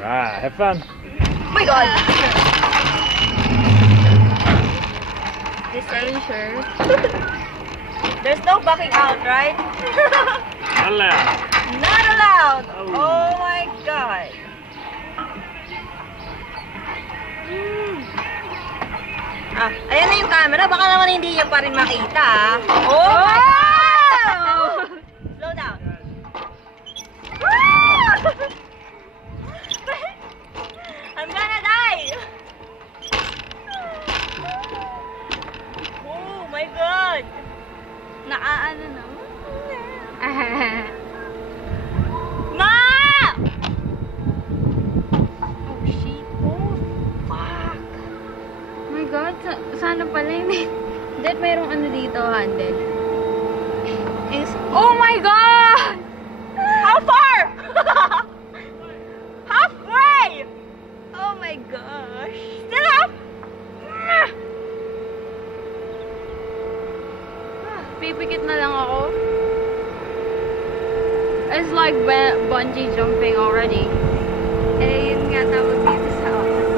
Right, have fun. Oh my god! Are you sure? There's no backing out, right? Not allowed. Not allowed! Oh. Oh my god! Ah, ayan na yung camera. Baka naman hindi nyo pa rin makita. Ah. Oh my god! Slow down. I'm gonna die! Oh my god! Naaano na. Ma! Oh shit. Oh, fuck! Oh my god, sana pala yun. Dad, mayroong ano dito, handle. Oh my god! How far? Halfway! Oh my gosh. Still half? Pipikit na lang ako. It's like bungee jumping already. Eh, yun nga tawag dito sa office.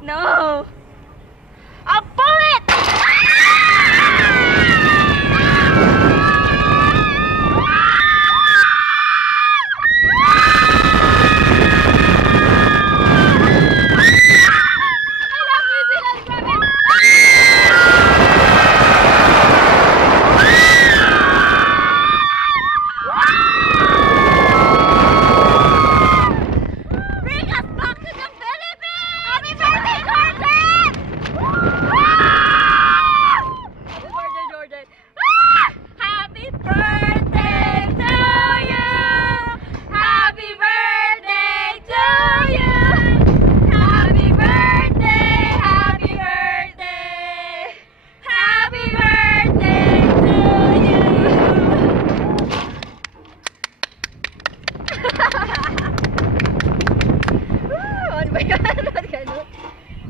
No! I'll pull it!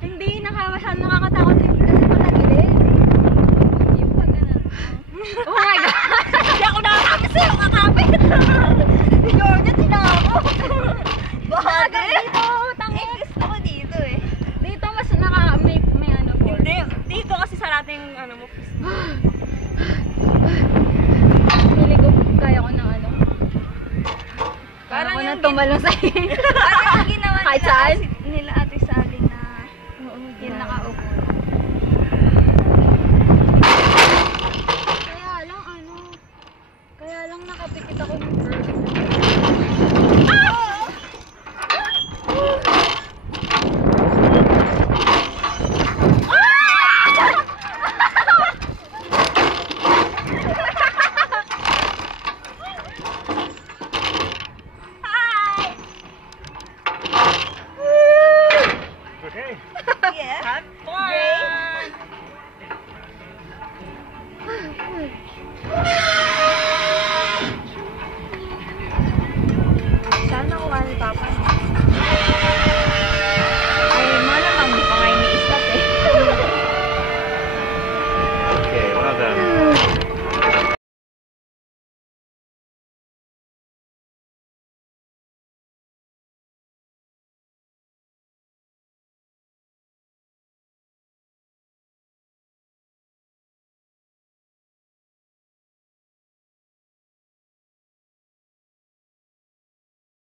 Hindi, nakakatakot din kasi palagilid. Yung pag ano. Oh my god! Hindi ako nakakapit sa'yo, kakapit! Si Jordan, sinako! Bahaga dito, tangin! Gusto ko dito eh. Dito mas may ano po. Hindi, dito kasi sarado yung ano mo. Pili ko, kaya ko ng ano. Parang Ako yung na tumalong sa'yo. Parang yung ginawa Kahit saan? nila